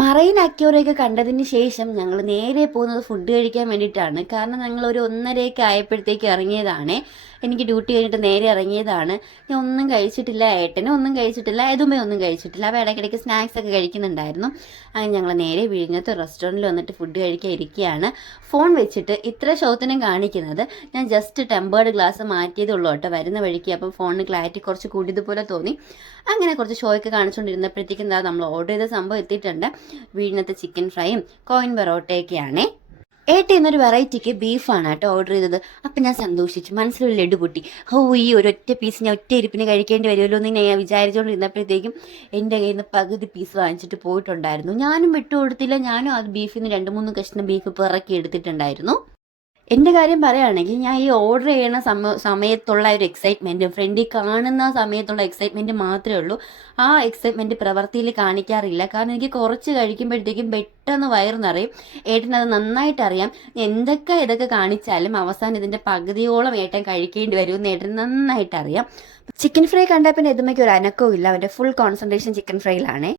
Marine അക്വേറിയമൊക്കെ കണ്ടതിന് ശേഷം ഞങ്ങൾ നേരെ പോകുന്നത് ഫുഡ് കഴിക്കാൻ വേണ്ടിയിട്ടാണ്. കാരണം ഞങ്ങൾ ഒരു 1:30 ആയപ്പോഴത്തേക്ക് ഇറങ്ങിയതാണ്. എനിക്ക് ഡ്യൂട്ടി കഴിഞ്ഞിട്ട് നേരെ ഇറങ്ങിയതാണ്. ഞാൻ ഒന്നും കഴിച്ചിട്ടില്ല, ഏട്ടനും ഒന്നും കഴിച്ചിട്ടില്ല, എതുമേ ഒന്നും കഴിച്ചിട്ടില്ല. അപ്പോൾ ഇടയ്ക്കിടയ്ക്ക് സ്നാക്സ് ഒക്കെ കഴിക്കുന്നുണ്ടായിരുന്നു. അങ്ങനെ ഞങ്ങൾ നേരെ വിഴിഞ്ഞത്ത് റെസ്റ്റോറൻറ്റിൽ വന്നിട്ട് ഫുഡ് കഴിക്കാൻ ഇരിക്കുകയാണ്. ഫോൺ വെച്ചിട്ട് ഇത്ര ഷോത്തിനും കാണിക്കുന്നത് ഞാൻ ജസ്റ്റ് ടെമ്പേർഡ് ഗ്ലാസ് മാറ്റിയതുള്ളൂ കേട്ടോ വരുന്ന വഴിക്ക്. അപ്പം ഫോണിന് ക്ലാരിറ്റി കുറച്ച് കൂടിയതുപോലെ തോന്നി. അങ്ങനെ കുറച്ച് ഷോ ഒക്കെ കാണിച്ചുകൊണ്ടിരുന്നപ്പോഴത്തേക്കും എന്താ നമ്മൾ ഓർഡർ ചെയ്ത സംഭവം എത്തിയിട്ടുണ്ട്. വീടിനകത്ത് ചിക്കൻ ഫ്രൈയും കോയിൻ പൊറോട്ടയൊക്കെയാണേ. ഇന്നൊരു വെറൈറ്റിക്ക് ബീഫാണ് കേട്ടോ ഓർഡർ ചെയ്തത്. അപ്പം ഞാൻ സന്തോഷിച്ചു, മനസ്സിലൊരു ലഡു പൊട്ടി. ഈ ഒരൊറ്റ പീസ് ഞാൻ ഒറ്റ ഇരിപ്പിന് കഴിക്കേണ്ടി വരുമല്ലോ എന്ന് ഞാൻ വിചാരിച്ചുകൊണ്ടിരുന്നപ്പോഴത്തേക്കും എൻ്റെ കയ്യിൽ നിന്ന് പകുതി പീസ് വാങ്ങിച്ചിട്ട് പോയിട്ടുണ്ടായിരുന്നു. ഞാനും വിട്ടുകൊടുത്തില്ല. ഞാനും അത് ബീഫിൽ നിന്ന് 2-3 കഷ്ണം ബീഫ് പിറക്കി എടുത്തിട്ടുണ്ടായിരുന്നു. എൻ്റെ കാര്യം പറയുകയാണെങ്കിൽ ഞാൻ ഈ ഓർഡർ ചെയ്യണ സമയത്തുള്ള ഒരു എക്സൈറ്റ്മെൻറ്റ്, ഫ്രണ്ടിൽ കാണുന്ന സമയത്തുള്ള എക്സൈറ്റ്മെൻറ്റ് മാത്രമേ ഉള്ളൂ. ആ എക്സൈറ്റ്മെൻറ്റ് പ്രവൃത്തിയിൽ കാണിക്കാറില്ല. കാരണം എനിക്ക് കുറച്ച് കഴിക്കുമ്പോഴത്തേക്കും പെട്ടെന്ന് വയറ് നിറയും. ഏട്ടനത് നന്നായിട്ടറിയാം. ഇതൊക്കെ കാണിച്ചാലും അവസാനം ഇതിൻ്റെ പകുതിയോളം ഏട്ടൻ കഴിക്കേണ്ടി വരുമെന്ന് ഏട്ടൻ നന്നായിട്ടറിയാം. ചിക്കൻ ഫ്രൈ കണ്ടാൽ പിന്നെ എതുമയ്ക്ക് ഒരു അനക്കവും ഇല്ല. അവൻ്റെ ഫുൾ കോൺസെൻട്രേഷൻ ചിക്കൻ ഫ്രൈയിലാണേ.